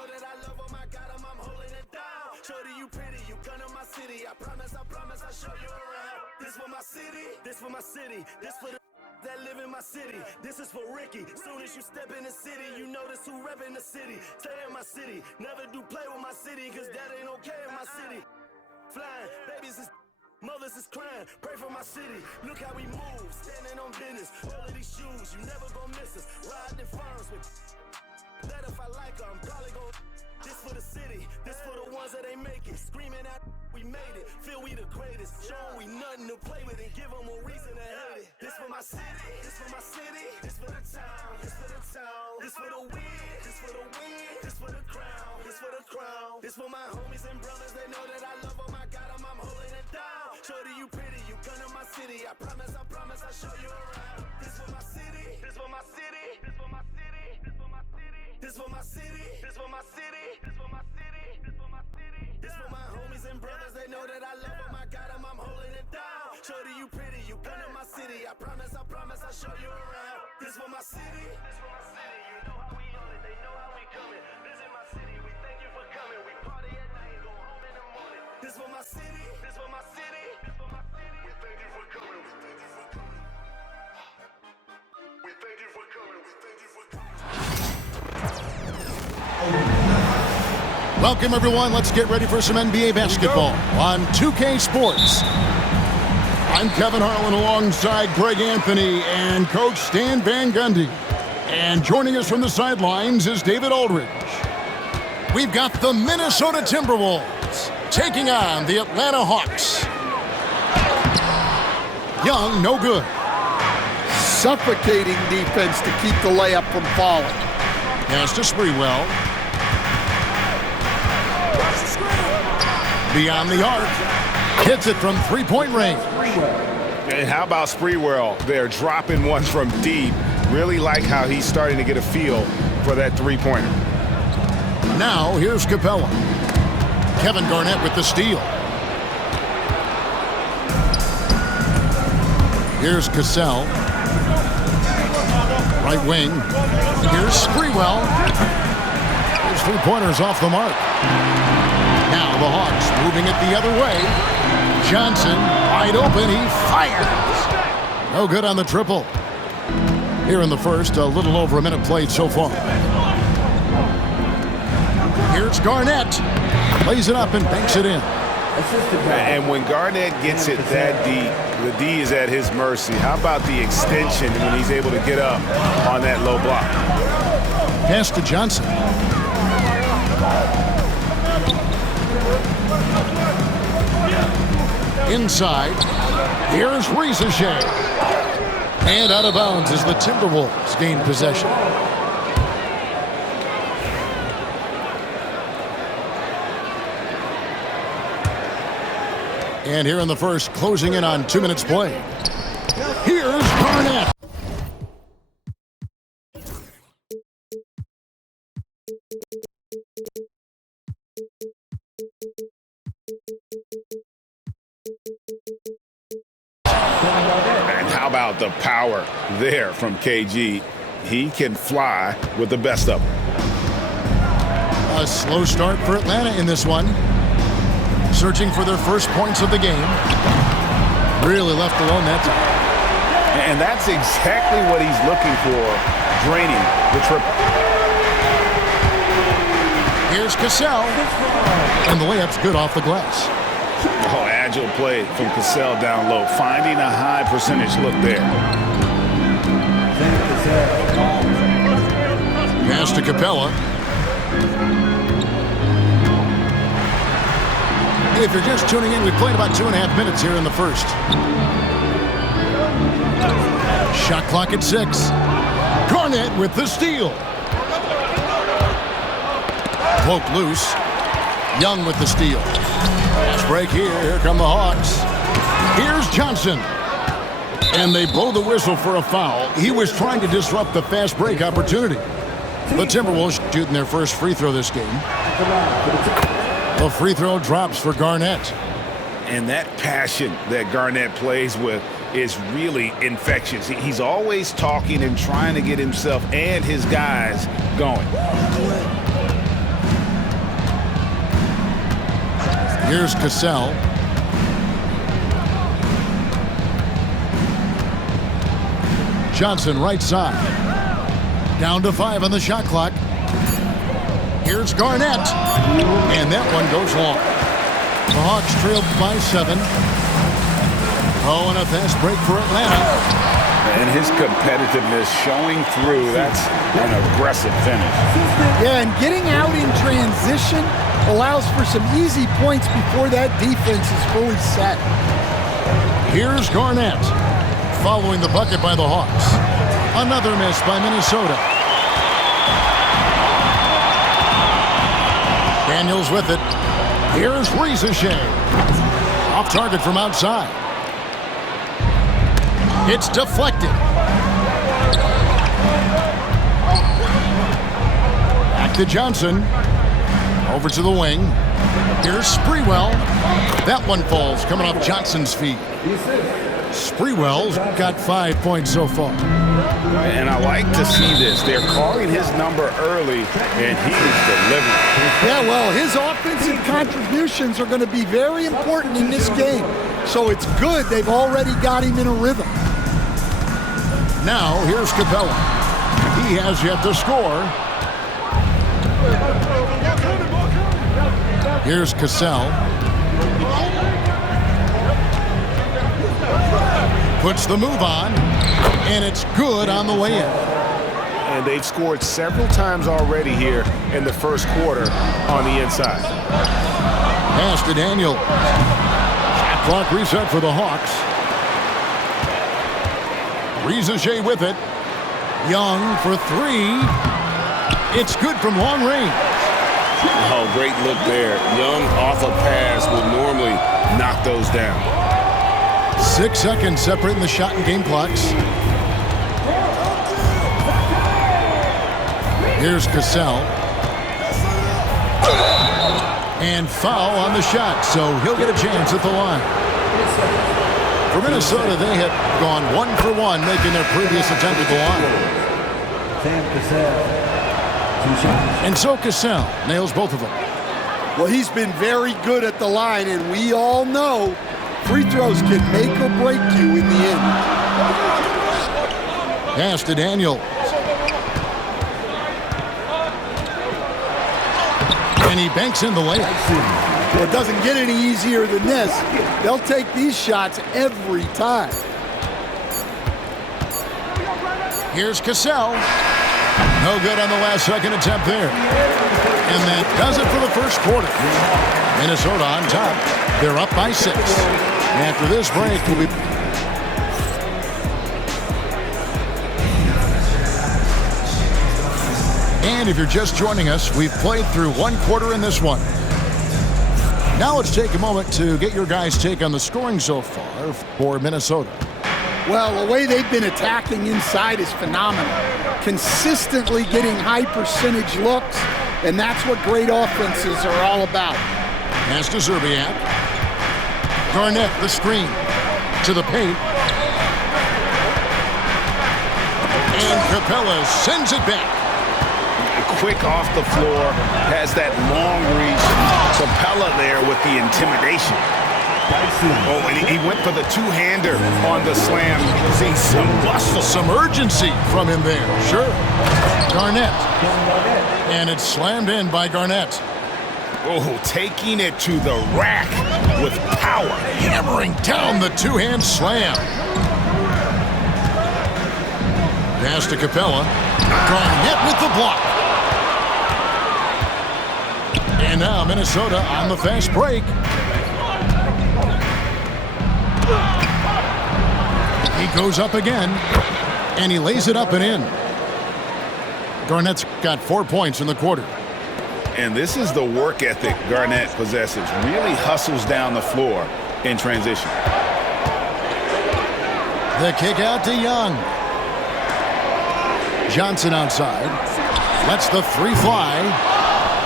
know that I love them, I got them, I'm holding it down. Shorty, you pretty, you come to my city. I promise, I'll show you around. This for my city, this for my city, this for the that live in my city. This is for Ricky. Soon as you step in the city, you notice who reppin' the city. Stay in my city, never do play with my city, cause that ain't okay in my city. Flying, babies is mothers is crying, pray for my city. Look how we move, standing on business. All of these shoes, you never gon' miss us. Riding in farms with that if I like her, I'm probably gon' this for the city, this for the ones that ain't make it. Screaming out, we made it, feel we the greatest. Show we nothing to play with and give them a reason to hate it. This for my city, this for my city, this for the town, this for the town. This for the win, this for the win, this for the crown, this for the crown. This for my homies and brothers, they know that I love them, I got them, I'm holding it down. Shorty, you pretty, you come to my city. I promise, I'll show you around. This for my city, this for my city, this for my city, this for my city. This for my city, this for my city, this for my city, this for my city. This for my homies and brothers, they know that I love them, I got them, I'm holding it down. Shorty, you pretty, you come to my city. I promise, I'll show you around. This for my city, this for my city, you know how we on it, they know how we coming. This is my city, we thank you for coming. We party at night and go home in the morning. This for my city, this for my city, this for my city. We thank you for coming, we thank you for coming. We thank you for coming, we thank you for coming. Welcome, everyone. Let's get ready for some NBA basketball on 2K Sports. I'm Kevin Harlan alongside Greg Anthony and Coach Stan Van Gundy. And joining us from the sidelines is David Aldridge. We've got the Minnesota Timberwolves taking on the Atlanta Hawks. Young, no good. Suffocating defense to keep the layup from falling. Pass to Sprewell. Beyond the arc. Hits it from three-point range. And how about Sprewell? They're dropping one from deep. Really like how he's starting to get a feel for that three-pointer. Now, here's Capella. Kevin Garnett with the steal. Here's Cassell. Right wing. Here's Sprewell. His three-pointers off the mark. Now the Hawks moving it the other way. Johnson, wide open, he fires. No good on the triple. Here in the first, a little over a minute played so far. Here's Garnett. Plays it up and banks it in. And when Garnett gets it that deep, the D is at his mercy. How about the extension when he's able to get up on that low block? Pass to Johnson. Inside, here's Riesachet. And out of bounds as the Timberwolves gain possession. And here in the first, closing in on 2 minutes play. Here's Garnett. And how about the power there from KG? He can fly with the best of them. A slow start for Atlanta in this one. Searching for their first points of the game. Really left alone that time. And that's exactly what he's looking for, draining the triple. Here's Cassell. And the layup's good off the glass. Oh, agile play from Cassell down low, finding a high percentage look there. Pass to Capella. If you're just tuning in, we played about 2.5 minutes here in the first. Shot clock at 6. Garnett with the steal. Poke loose. Young with the steal. Fast break here. Here come the Hawks. Here's Johnson. And they blow the whistle for a foul. He was trying to disrupt the fast break opportunity. The Timberwolves shooting their first free throw this game. The free throw drops for Garnett. And that passion that Garnett plays with is really infectious. He's always talking and trying to get himself and his guys going. Here's Cassell. Johnson right side. Down to 5 on the shot clock. Here's Garnett. And that one goes long. The Hawks trailed by 7. Oh, and a fast break for Atlanta. And his competitiveness showing through. That's an aggressive finish. Yeah, and getting out in transition allows for some easy points before that defense is fully set. Here's Garnett. Following the bucket by the Hawks. Another miss by Minnesota. Daniels with it. Here's Rieseshay. Off target from outside. It's deflected. Back to Johnson. Over to the wing. Here's Sprewell. That one falls coming off Johnson's feet. Sprewell's got 5 points so far. And I like to see this. They're calling his number early, and he is delivering. Yeah, well, his offensive contributions are going to be very important in this game. So it's good they've already got him in a rhythm. Now, here's Capella. He has yet to score. Here's Cassell. Puts the move on, and it's good on the way in. And they've scored several times already here in the first quarter on the inside. Pass to Daniel. Shot clock reset for the Hawks. Rieseshay with it. Young for 3. It's good from long range. Oh, great look there. Young off a pass would normally knock those down. 6 seconds separating the shot and game clocks. Here's Cassell. And foul on the shot, so he'll get a chance at the line. For Minnesota, they had gone 1 for 1, making their previous attempt at the line. And so Cassell nails both of them. Well, he's been very good at the line, and we all know free throws can make or break you in the end. Pass to Daniel. And he banks in the layup. Well, it doesn't get any easier than this. They'll take these shots every time. Here's Cassell. No good on the last second attempt there. And that does it for the first quarter. Minnesota on top. They're up by 6. After this break, we'll be... And if you're just joining us, we've played through 1 quarter in this one. Now let's take a moment to get your guys' take on the scoring so far for Minnesota. Well, the way they've been attacking inside is phenomenal. Consistently getting high percentage looks, and that's what great offenses are all about. Pass to Zerbiak. Garnett, the screen. To the paint. And Capella sends it back. Quick off the floor, has that long reach. Capella there with the intimidation. Oh, and he went for the two-hander on the slam. See some muscle. Some urgency from him there, sure. Garnett. And it's slammed in by Garnett. Oh, taking it to the rack with power. Hammering down the two-hand slam. Pass to Capella. Garnett with the block. And now Minnesota on the fast break. He goes up again, and he lays it up and in. Garnett's got 4 points in the quarter. And this is the work ethic Garnett possesses. Really hustles down the floor in transition. The kick out to Young. Johnson outside. Lets the 3 fly.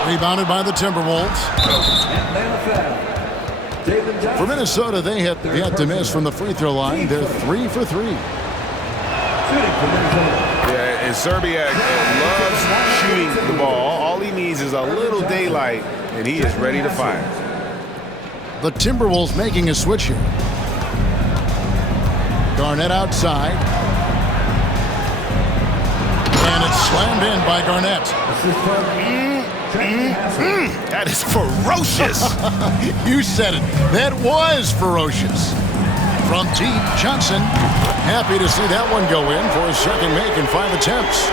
Rebounded by the Timberwolves. For Minnesota, they have yet to miss from the free throw line. They're 3 for 3. Yeah, and Zerbiak loves shooting the ball. All he needs is a little daylight, and he is ready to fire. The Timberwolves making a switch here. Garnett outside. And it's slammed in by Garnett. That is ferocious. You said it. That was ferocious. From deep, Johnson. Happy to see that one go in for his second make in 5 attempts.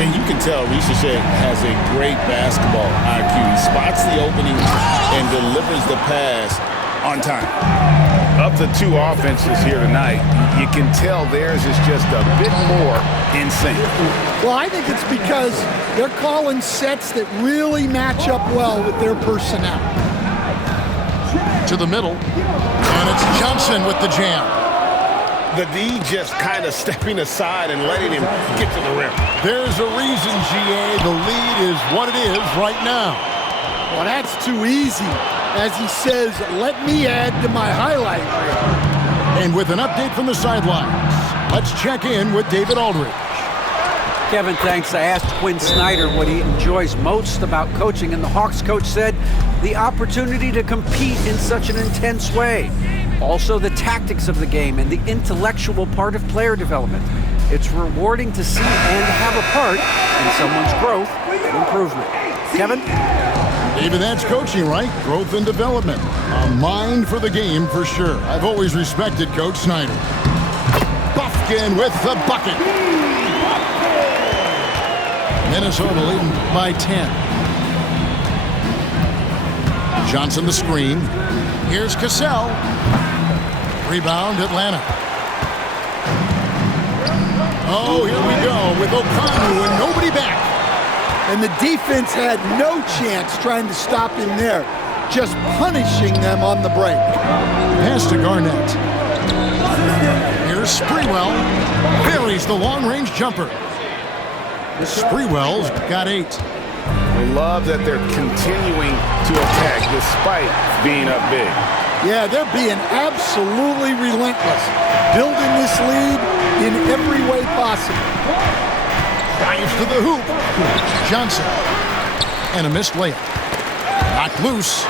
And you can tell Risacher has a great basketball IQ. He spots the opening and delivers the pass on time. Of the two offenses here tonight, you can tell theirs is just a bit more in sync. Well, I think it's because they're calling sets that really match up well with their personnel. To the middle, and it's Johnson with the jam. The D just kind of stepping aside and letting him get to the rim. There's a reason, GA, the lead is what it is right now. Well, that's too easy. As he says, let me add to my highlight reel. And with an update from the sidelines, let's check in with David Aldridge. Kevin, thanks. I asked Quinn Snyder what he enjoys most about coaching, and the Hawks coach said the opportunity to compete in such an intense way. Also, the tactics of the game and the intellectual part of player development. It's rewarding to see and have a part in someone's growth and improvement. Kevin? Even that's coaching, right? Growth and development. A mind for the game, for sure. I've always respected Coach Snyder. Bufkin with the bucket. Minnesota leading by 10. Johnson the screen. Here's Cassell. Rebound, Atlanta. Oh, here we go with O'Connor and nobody back. And the defense had no chance trying to stop him there, just punishing them on the break. Pass to Garnett. Here's Sprewell. Buries the long-range jumper. Sprewell's got 8. I love that they're continuing to attack despite being up big. Yeah, they're being absolutely relentless, building this lead in every way possible. Dives to the hoop. Johnson. And a missed layup. Knocked loose.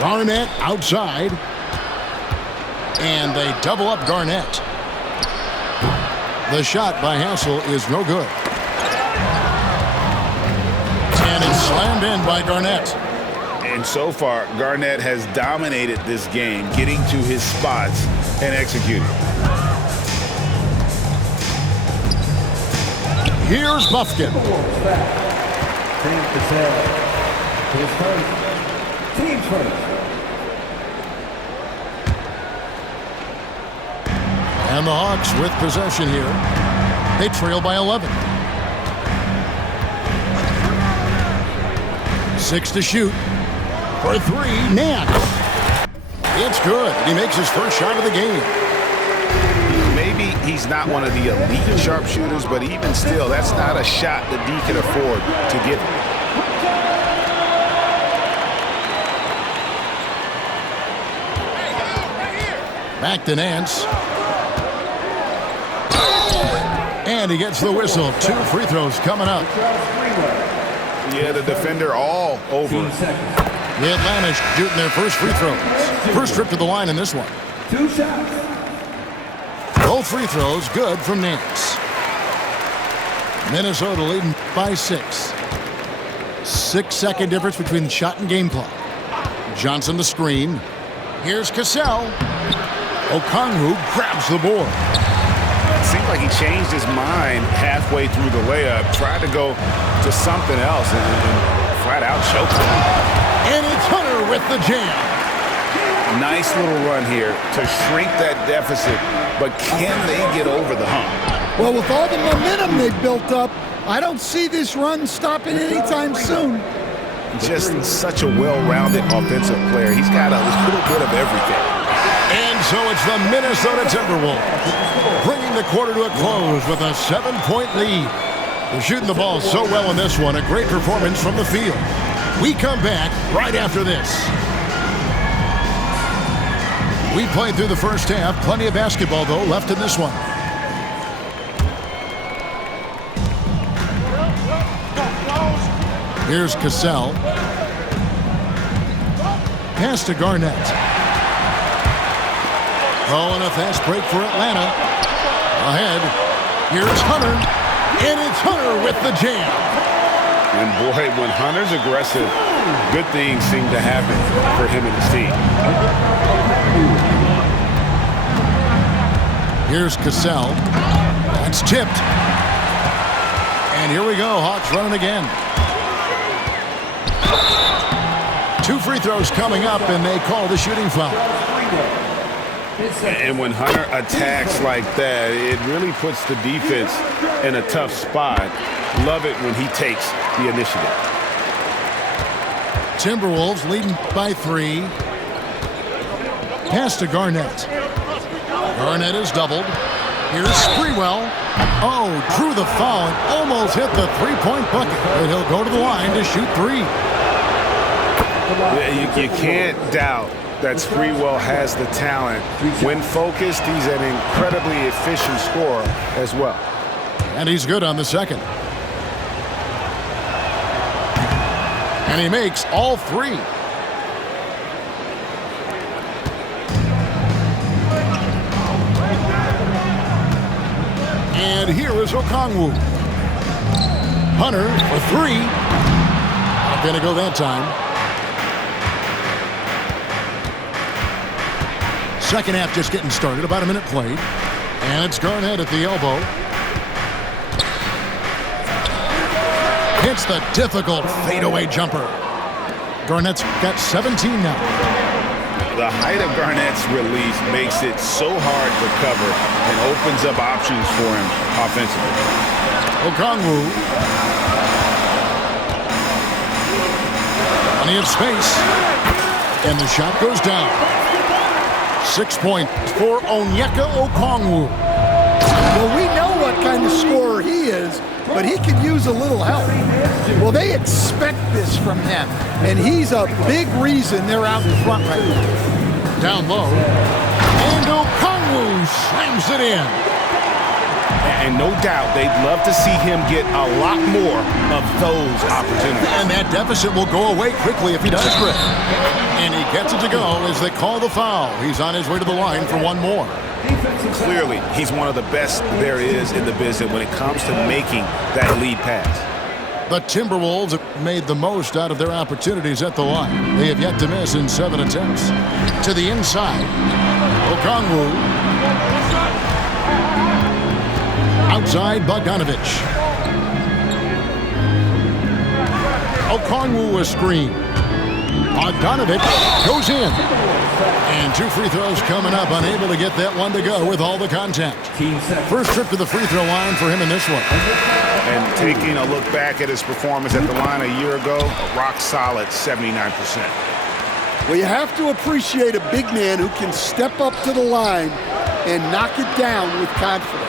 Garnett outside. And they double up Garnett. The shot by Hassel is no good. And it's slammed in by Garnett. And so far, Garnett has dominated this game, getting to his spots and executing. Here's Bufkin. And the Hawks with possession here. They trail by 11. 6 to shoot. For 3, Nance. It's good. He makes his first shot of the game. Maybe he's not one of the elite sharpshooters, but even still, that's not a shot that D can afford to give him. Back to Nance. And he gets the whistle. 2 free throws coming up. Yeah, the defender all over. The Atlanta shooting their first free throws. First trip to the line in this one. 2 shots. Both free throws good from Nance. Minnesota leading by 6. 6-second difference between the shot and game clock. Johnson the screen. Here's Cassell. Okongwu grabs the board. It seemed like he changed his mind halfway through the layup, tried to go to something else, and flat out choked him. And it's Hunter with the jam. Nice little run here to shrink that deficit, but can they get over the hump? Well, with all the momentum they've built up, I don't see this run stopping anytime soon. Just such a well-rounded offensive player. He's got a little bit of everything. And so it's the Minnesota Timberwolves bringing the quarter to a close with a 7-point lead. They're shooting the ball so well in this one. A great performance from the field. We come back right after this. We played through the first half. Plenty of basketball, though, left in this one. Here's Cassell. Pass to Garnett. Oh, and a fast break for Atlanta. Ahead. Here's Hunter. And it's Hunter with the jam. And boy, when Hunter's aggressive, good things seem to happen for him and his team. Here's Cassell. That's tipped. And here we go. Hawks running again. 2 free throws coming up, and they call the shooting foul. And when Hunter attacks like that, it really puts the defense in a tough spot. Love it when he takes the initiative. Timberwolves leading by 3. Pass to Garnett. Garnett is doubled. Here's Sprewell. Oh, drew the foul and almost hit the three-point bucket. But he'll go to the line to shoot 3. You can't doubt that Sprewell has the talent. When focused, he's an incredibly efficient scorer as well. And he's good on the second. And he makes all 3. And here is Okongwu. Hunter for 3. Not going to go that time. Second half just getting started. About a minute played. And it's Garnett at the elbow. Hits the difficult fadeaway jumper. Garnett's got 17 now. The height of Garnett's release makes it so hard to cover and opens up options for him offensively. Okongwu. Plenty of space. And the shot goes down. 6 points for Onyeka Okongwu. Well, we know what kind of scorer he is, but he could use a little help. Well, they expect this from him, and he's a big reason they're out in front right now. Down low. And Okongwu slams it in. And no doubt they'd love to see him get a lot more of those opportunities. And that deficit will go away quickly if he does, Greg. And he gets it to go as they call the foul. He's on his way to the line for one more. Clearly, he's one of the best there is in the business when it comes to making that lead pass. The Timberwolves have made the most out of their opportunities at the line. They have yet to miss in 7 attempts. To the inside. Okongwu. Outside Bogdanovich. Okongwu a screen. Bogdanovich goes in. And 2 free throws coming up. Unable to get that one to go with all the contact. First trip to the free throw line for him in this one. And taking a look back at his performance at the line a year ago, a rock solid 79%. Well, you have to appreciate a big man who can step up to the line and knock it down with confidence.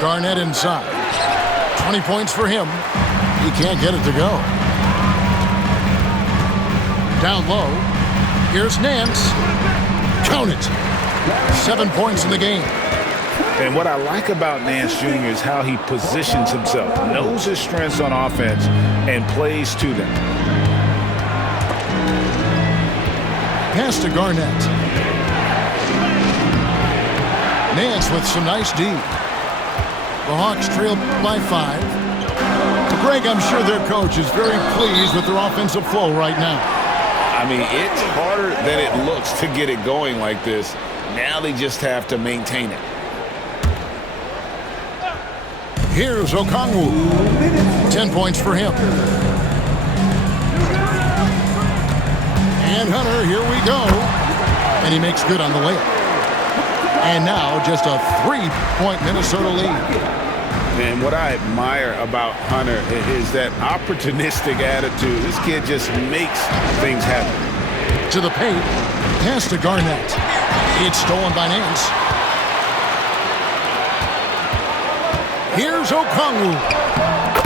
Garnett inside. 20 points for him. He can't get it to go. Down low. Here's Nance. Count it. 7 points in the game. And what I like about Nance Jr. is how he positions himself, knows his strengths on offense, and plays to them. Pass to Garnett. Nance with some nice D. The Hawks trail by 5. Greg, I'm sure their coach is very pleased with their offensive flow right now. I mean, it's harder than it looks to get it going like this. Now they just have to maintain it. Here's Okongwu. 10 points for him. And Hunter, here we go. And he makes good on the layup. And now just a 3-point Minnesota lead. And what I admire about Hunter is that opportunistic attitude. This kid just makes things happen. To the paint. Pass to Garnett. It's stolen by Nance. Here's Okongwu.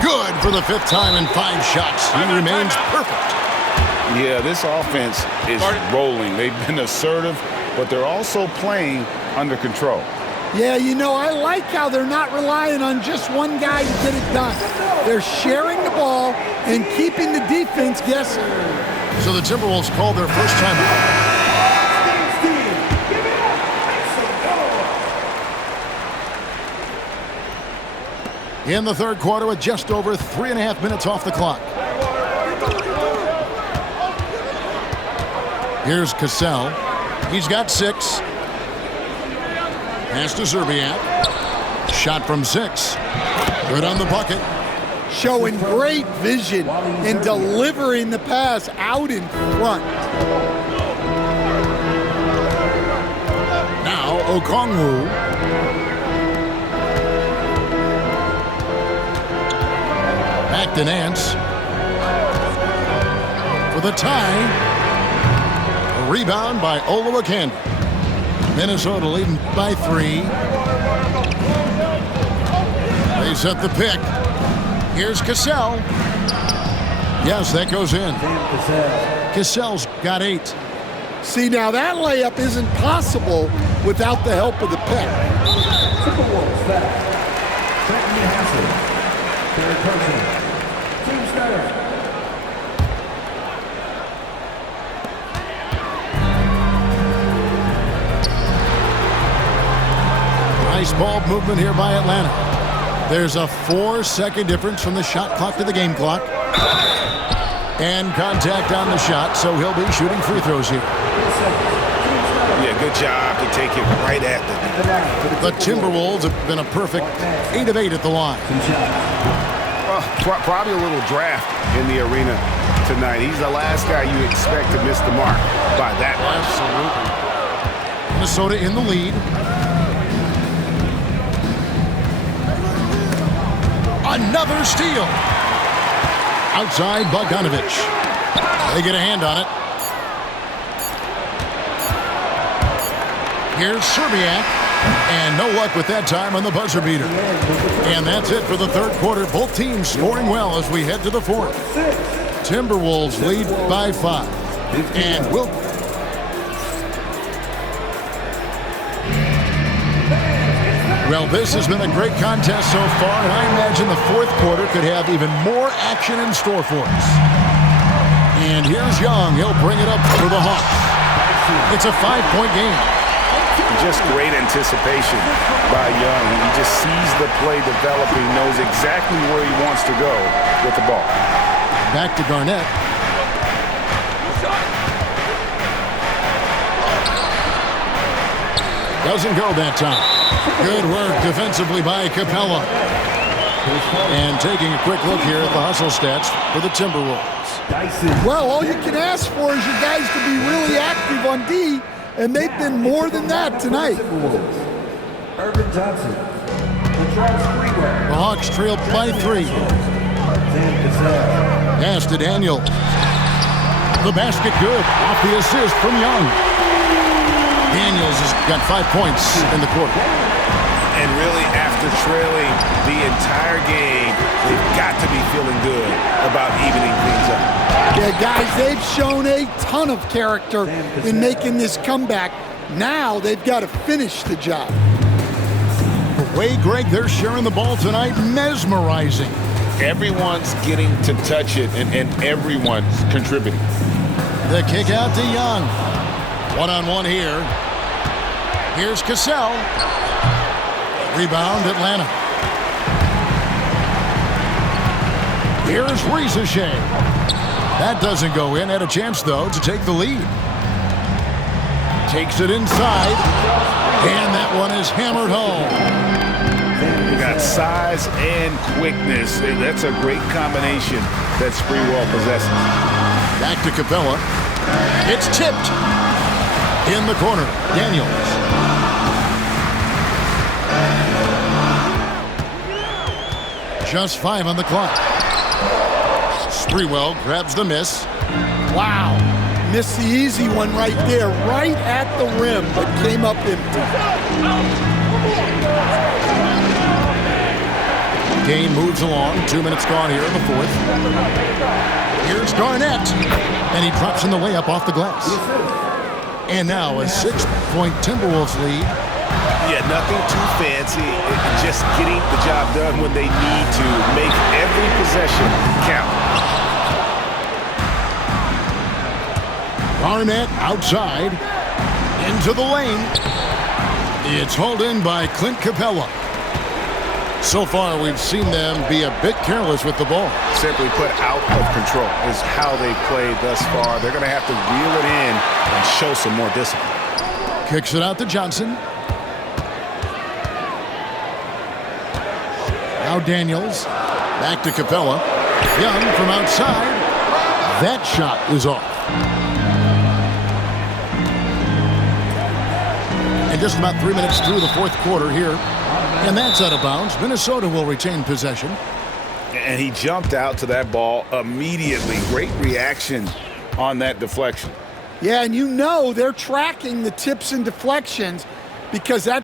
Good for the 5th time in 5 shots. He remains perfect. Yeah, this offense is rolling. They've been assertive, but they're also playing under control. Yeah, you know, I like how they're not relying on just one guy to get it done. They're sharing the ball and keeping the defense guessing. So the Timberwolves call their first timeout. In the third quarter with just over 3.5 minutes off the clock. Here's Cassell. He's got 6. Pass to Szczerbiak. Shot from 6. Good on the bucket. Showing great vision and delivering the pass out in front. Now Okongwu. Back to Nance. For the tie. A rebound by Olowokandi. Minnesota leading by 3. They set the pick. Here's Cassell. Yes, that goes in. Cassell's got 8. See, now that layup isn't possible without the help of the pick. Timberwolves back. Trenton Hassel. Third person. Team Snyder. Nice ball movement here by Atlanta. There's a 4-second difference from the shot clock to the game clock. And contact on the shot, so he'll be shooting free throws here. Yeah, good job to take it right at them. The Timberwolves have been a perfect 8 of 8 at the line. Probably a little draft in the arena tonight. He's the last guy you expect to miss the mark by that much. Absolutely. Minnesota in the lead. Another steal. Outside Bogdanovich. They get a hand on it. Here's Szczerbiak. And no luck with that time on the buzzer beater. And that's it for the third quarter. Both teams scoring well as we head to the fourth. Timberwolves lead by 5. And we'll... Well, this has been a great contest so far, and I imagine the fourth quarter could have even more action in store for us. And here's Young. He'll bring it up for the Hawks. It's a 5-point game. Just great anticipation by Young. He just sees the play developing, knows exactly where he wants to go with the ball. Back to Garnett. Doesn't go that time. Good work defensively by Capella. And taking a quick look here at the hustle stats for the Timberwolves. Well, all you can ask for is your guys to be really active on D, and they've been more than that tonight. Urban Johnson. The Hawks trail by 3. Pass to Daniel. The basket good. Off the assist from Young. Daniels has got 5 points in the quarter. And really, after trailing the entire game, they've got to be feeling good about evening things up. Yeah, guys, they've shown a ton of character in making this comeback. Now they've got to finish the job. The way, Greg, they're sharing the ball tonight, mesmerizing. Everyone's getting to touch it, and everyone's contributing. The kick out to Young. One-on-one here. Here's Cassell. Rebound, Atlanta. Here's Risacher. That doesn't go in. Had a chance, though, to take the lead. Takes it inside. And that one is hammered home. You got size and quickness. That's a great combination that Sprewell possesses. Back to Capella. It's tipped. In the corner, Daniels. Just 5 on the clock. Sprewell grabs the miss. Wow. Missed the easy one right there, right at the rim, but came up empty. Game moves along. 2 minutes gone here in the fourth. Here's Garnett. And he drops in the layup off the glass. And now a 6-point Timberwolves lead. Yeah, nothing too fancy. Just getting the job done when they need to. Make every possession count. Garnett outside. Into the lane. It's hauled in by Clint Capella. So far, we've seen them be a bit careless with the ball. Simply put, out of control is how they played thus far. They're going to have to reel it in and show some more discipline. Kicks it out to Johnson. Now Daniels. Back to Capella. Young from outside. That shot is off. And just about 3 minutes through the fourth quarter here. And that's out of bounds. Minnesota will retain possession. And he jumped out to that ball immediately. Great reaction on that deflection. Yeah, and you know they're tracking the tips and deflections because that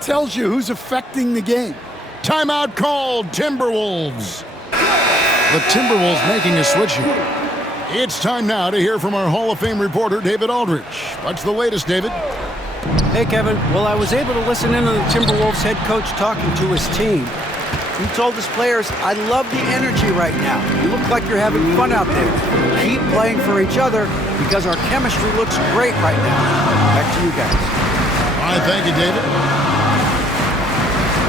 tells you who's affecting the game. Timeout called, Timberwolves. The Timberwolves making a switch here. It's time now to hear from our Hall of Fame reporter, David Aldridge. What's the latest, David? Hey, Kevin. Well, I was able to listen in on the Timberwolves head coach talking to his team. He told his players, I love the energy right now. You look like you're having fun out there. Keep playing for each other because our chemistry looks great right now. Back to you guys. All right, thank you, David.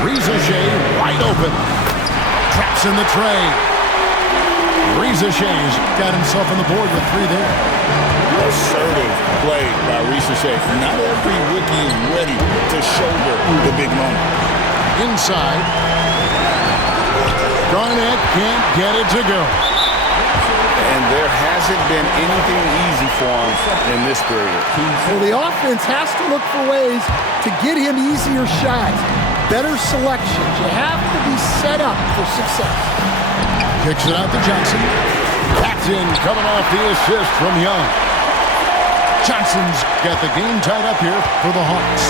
Riza-Shea wide open. Traps in the tray. Riza-Shea's got himself on the board with 3 there. Assertive play by Riza-Shea. Not every rookie is ready to shoulder the big moment. Inside. Garnett can't get it to go. And there hasn't been anything easy for him in this period. Well, the offense has to look for ways to get him easier shots, better selections. You have to be set up for success. Kicks it out to Johnson. Paxton coming off the assist from Young. Johnson's got the game tied up here for the Hawks.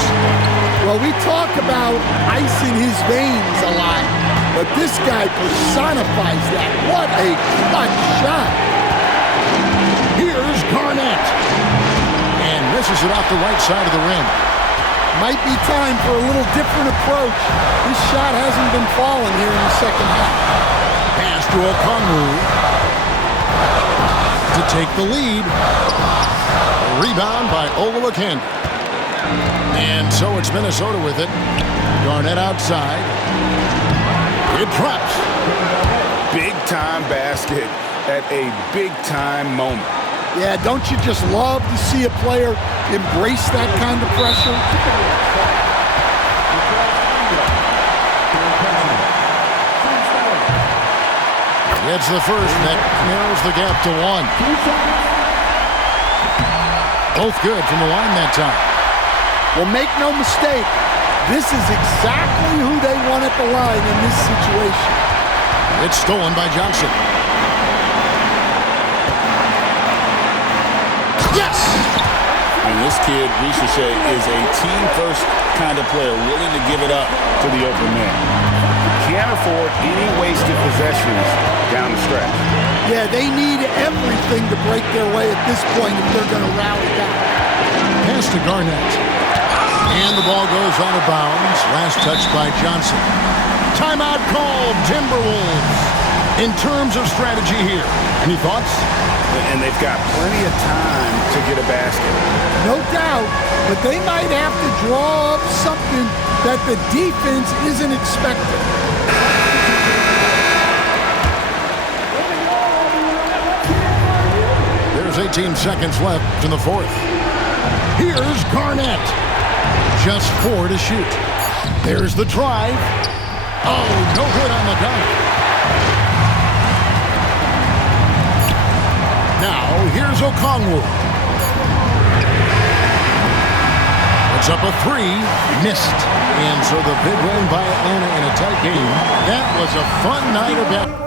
Well, we talk about ice in his veins a lot, but this guy personifies that. What a clutch shot. Here's Garnett. And misses it off the right side of the rim. Might be time for a little different approach. This shot hasn't been falling here in the second half. Pass to Okongwu to take the lead. Rebound by Olowokandi. And so it's Minnesota with it. Garnett outside. It drops. Big-time basket at a big-time moment. Yeah, don't you just love to see a player embrace that kind of pressure? It's the first that narrows the gap to 1. Both good from the line that time. Well, make no mistake, this is exactly who they want at the line in this situation. It's stolen by Johnson. Yes! And this kid, Riza-Shea, is a team-first kind of player, willing to give it up to the open man. Can't afford any wasted possessions down the stretch. Yeah, they need everything to break their way at this point if they're going to rally back. Pass to Garnett. And the ball goes out of bounds. Last touch by Johnson. Timeout called, Timberwolves. In terms of strategy here, any thoughts? And they've got plenty of time to get a basket. No doubt, but they might have to draw up something that the defense isn't expecting. There's 18 seconds left in the fourth. Here's Garnett. Just 4 to shoot. There's the drive. Oh, no good on the dunk. Now, here's Okongwu. Puts up a 3. Missed. And so the big win by Atlanta in a tight game. That was a fun night of basketball.